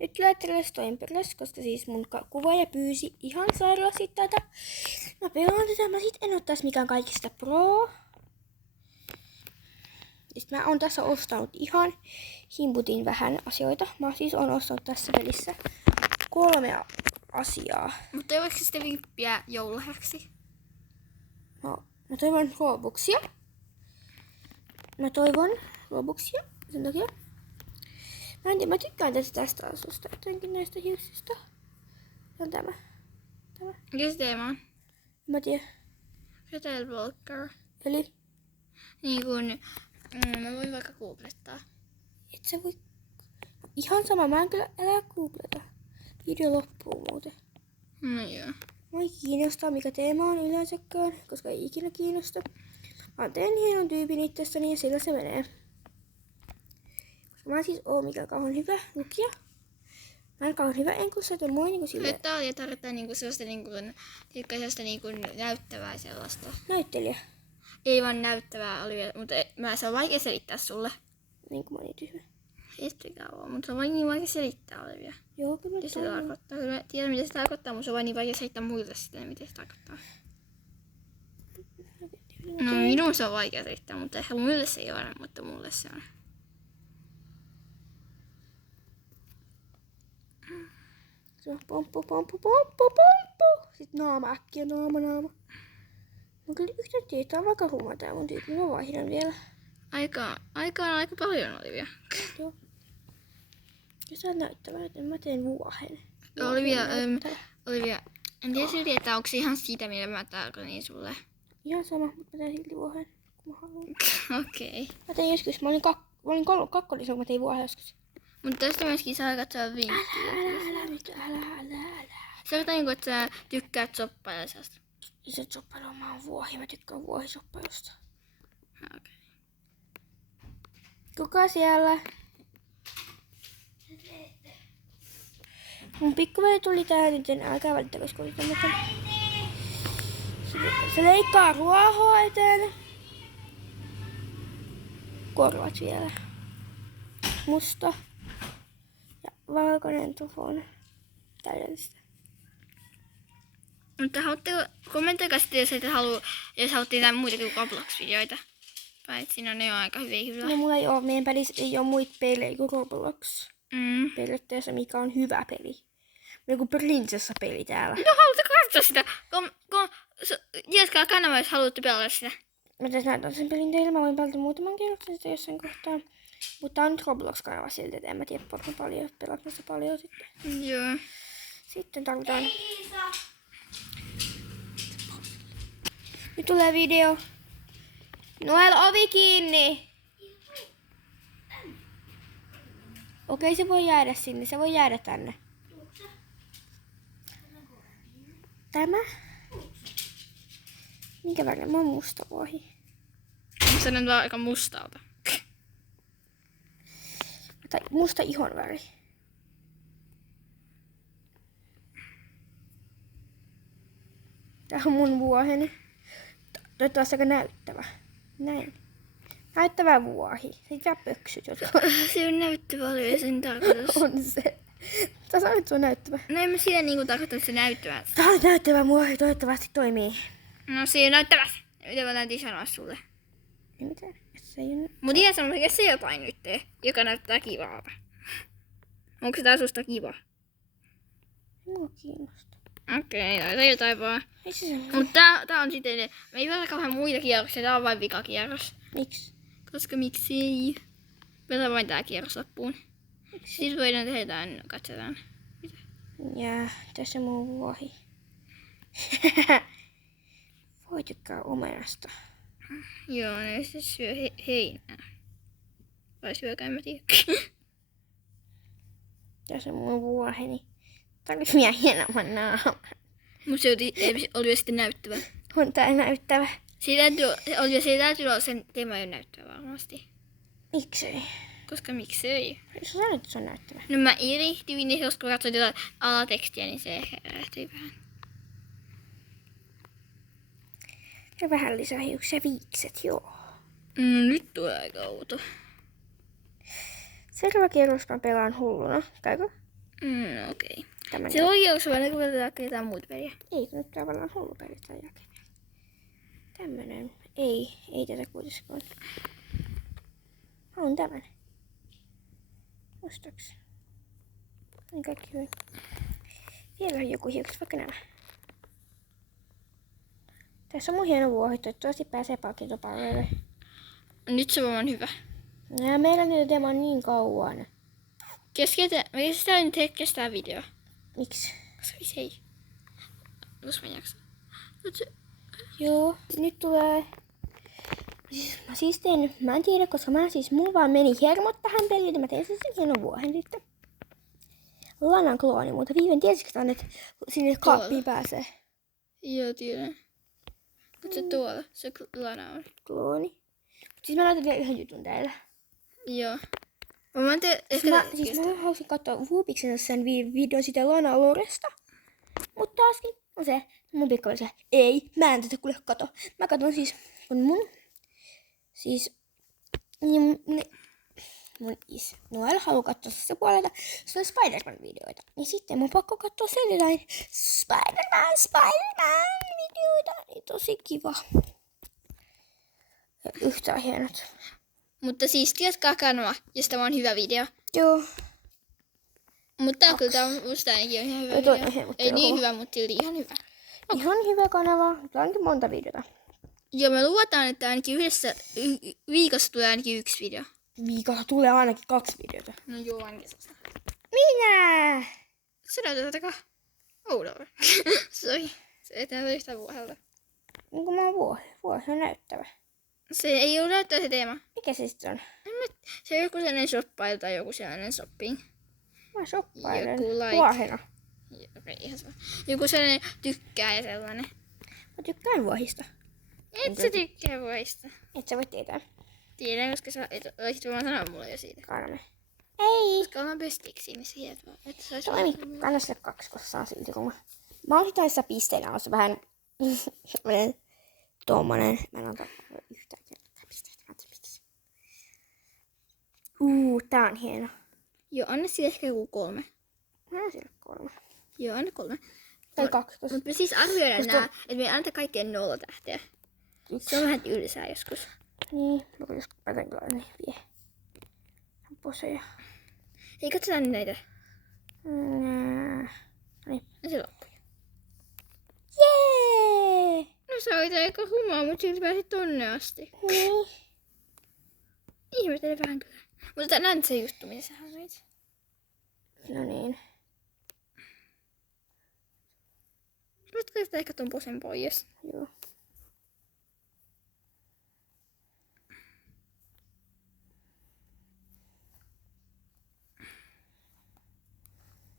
Nyt lähettelee Toimperäs, koska siis mun kuvaaja pyysi ihan sairaasti tätä. Mä pelaan tätä, mä sit en oo tässä mikään kaikista pro. Sitten mä oon tässä ostanut ihan himputin vähän asioita. Mä siis oon ostanut tässä pelissä 3 asiaa. Mutta ei vaikka sitten vippiä joululahjaksi? No, mä toivon Robuxia. Sen takia. Mä en tiedä, mä tykkään tästä asusta, jotenkin näistä hiuksista. Se on tämä. Mikä se teema on? Mä tiedän. Hotel Walker. Eli Niin kun, mä voin vaikka googlettaa. et sä voi... Ihan sama, mä en kyllä älä googleta. Video loppuu muuten. No joo. Mä ei kiinnostaa mikä teema on yleensäkään, koska ei ikinä kiinnosta. Mä teen hienon tyypin itsestäni ja sillä se menee. Koska mä siis oon mikään kauhean hyvä lukija. Mä en kauhean hyvä enkussa, joten mua niinku silleen... Tää oli tarvitaan niinku sellaista niinku näyttävää sellaista. Näyttelijä. Ei vaan näyttävää Olivia, mutta se on vaikea selittää sulle. Niinku mä oon niin tyhmä. Estäkää vaan, mutta se on vain niin vaikea selittää Olivia. Joo, kyllä Mitä se tarkoittaa? Kyllä mä tiedän mitä se tarkoittaa, mutta se on vain niin vaikea selittää muille sitten, mitä se tarkoittaa. No minun se on vaikea selittää, mutta ehkä muille se ei ole, mutta mulle se on. Se on pomppu. Sitten naama äkkiä, naama. Mä kyllä yhtä tiedä, tää on vaikka ruma tää mun tyyppi. Mä vaihdan vielä. Aika on aika paljon Olivia. Joo. Ja sä näyttävää, että mä teen vuohen. Olivia, en tiedä silti, että onko se ihan siitä, mitä mä tarkoitin sulle. Ihan sama, mutta mä teen silti vuohen, kun mä haluan. Okei. Mä tein joskus, mä olin kakkolisena, kun mä tein vuohen joskus. Mutta tästä myöskin saa katsoa vinkkiä. Älä. Se on niin että sä tykkäät soppailusesta. Iso soppailu, mä oon vuohi, mä tykkään vuohisoppailusta. Okei. Kuka siellä? Mun pikkuveli tuli tähän nyt, en älkää välittää, koska oli tämmötä. Se leikkaa ruohoa eteen. Korvat vielä. Musta. Ja valkoinen tuhon. Täydellistä. Mutta kommentoikaa sitten, jos haluatte jotain muita kuin Roblox-videoita. Paitsi no ne on aika hyviä kyllä. No mulla ei oo, meidän pelissä ei oo muita pelejä kuin Roblox. Periaatteessa mikä on hyvä peli. Joku prinsessapeli täällä. No haluatteko katsoa sitä? Tiedätkää kanava, jos haluatte pelata sitä. Mä tässä näytän sen pelin teille. Mä voin pelata muutaman kerran sitä jossain kohtaa. Mutta tää on nyt Roblox-kanava silti, et en mä tiedä pelaatko sitä paljon sitten. Joo. Sitten tarvitaan... Nyt tulee video. Noel, ovi kiinni! Okei, se voi jäädä sinne. Se voi jäädä tänne. Tämä? Minkä värinen? Mä oon musta vuohi. Se näyttää aika mustalta. Tai musta ihon väri. Tää on mun vuoheni. Toivottavasti aika näyttävä. Näin. Näyttävä vuohi. Se ei jää pöksyt jotka. Se on näyttävä oli sen tarkoitus. On se. Sä sanoit, että se on näyttävä. No en mä siinä niinku tarkoita, että se näyttävä. Tää on näyttävä vuohi. Toivottavasti toimii. No se on näyttävä. Mitä mä täytyy sanoa sulle? Ei mitään. Se ei ole... Mut ihan sanoa, mikä se jotain nyt tee, joka näyttää kivalta. Onko se taas susta kiva? Mua kiinnostaa. Okei, laita jotain vaan. Ei se semmoinen. Mutta tää on sitten, me ei pelata kauhean muita kierroksia, tää on vain vikakierros. Miksi? Koska miksi ei? Pelata vain tää kierros loppuun. Miksi? Siis voidaan tehdä jotain, katsotaan. Ja tässä mun vuohi. Voi tykkää omenasta. Joo, ne se syö heinää. Vai syökää, en mä tiedä. Tässä on mun vuoheni. Tarvitsi vielä hienomman naama. Mut se oli sitten näyttävä. On tää näyttävä. Siitä täytyy olla sen teema jo näyttävä varmasti. Miksei? Koska miksei? Sä sanoit, että se on näyttävä. No mä irihtyin, niin jos katsoin jotain alatekstiä, niin se herähtyi vähän. Ja vähän lisää hiuksia viikset, joo. Nyt tulee aika outo. Seuraava kierros mä pelaan hulluna. Käykö? Okei. Tämmönen. Se on onko se vaan näkyy jotain muuta peliä? Ei, kun nyt tavallaan hullupelit tai jakevia. Tämmönen. Ei tätä kuitenkaan. On tämän. Ostaks? Niin kaikki hyvin. Vielä on joku hiukset, vaikka nämä. Tässä on mun hieno vuohi, toivottavasti pääsee palkintopalveluille. Nyt se on hyvä. Ja meillä niitä teema on niin kauan. Miksi sitä nyt kestää video? Miksi? Se ei. Jos mä jaksan. Joo, nyt tulee... Siis tein, mä en tiedä, koska mulla vaan meni hermot tähän peliin, ja mä tein sen hienon vuohen sitten. Lanan klooni, mutta viimein tiesitkö tänne, että sinne kaappiin pääsee? Joo, tiedän. Katso tuolla, se lana on. Klooni. Siis mä näytän vielä yhden jutun teille. Joo. Mä haluaisin katsoa Whoopiksen sen videon siitä Lana Loresta. Mutta taaskin on se, mun pikku oli se, ei, mä en tätä kuule kato. Mä katon siis, kun mun Noel haluaa katsoa se puolelta, se on Spider-Man-videoita. Niin sitten mun pakko katsoa sen jotain Spider-Man-videoita. Niin tosi kiva. Ja yhtään hienot. Mutta siis tiedätkö kanava, jos tämä on hyvä video. Joo. Mutta kyllä tämä musta ainakin on ihan hyvä video. Ei niin hyvä, mutta silti ihan hyvä. Ihan hyvä kanava. Tämä onkin monta videota. Joo, me luvataan, että ainakin viikossa tulee ainakin 1 video. Viikossa tulee ainakin 2 videota. No joo, ainakin se. Minä! Se näyttää takaa. Oudolta. Soi. Se ei näytä yhtään vuohelta. Onko mä oon vuosi on näyttävä. Se ei ole näyttävä se teema. Mikä se sitten on? Se on joku sellainen shoppailu tai joku sellainen shopping. Mä shoppailen Joku vuohena. Okei, ihan sama. Joku sellainen tykkää ja sellainen. Mä tykkään vuohista. Et sä tykkää vuohista. Et sä voi tietää. Tiedän, koska sä olisit vaan sanoa mulle jo siitä. Kannamme. Ei! Koska ollaan bestiksi, niin sieltä vaan. Että sä Se on kanna sille 2, koska saa silti kun mä oon tässä pisteenä on se vähän tommonen. Mä en ota yhtään kertaa pisteitä. Tää on hieno. Joo, anna sille ehkä joku 3. Mä oon sille 3. Joo, anna 3. Tai 2. Mutta me siis arvioidaan nää, että me ei anneta kaikkeen 0 tähteä. Se on vähän tylsää joskus. Niin, mä joskus päätän kyllä niin vie. Poseja. Hei, katsotaan nyt näitä. Niin. No se loppui. Jee! No sä olit aika humaa, mutta silti pääsit tonne asti. Niin. Ihmettelen vähän kyllä. Mutta näet se juttu, mitä sä haluait. No niin. Voitko sitä ehkä ton posen pois? Joo.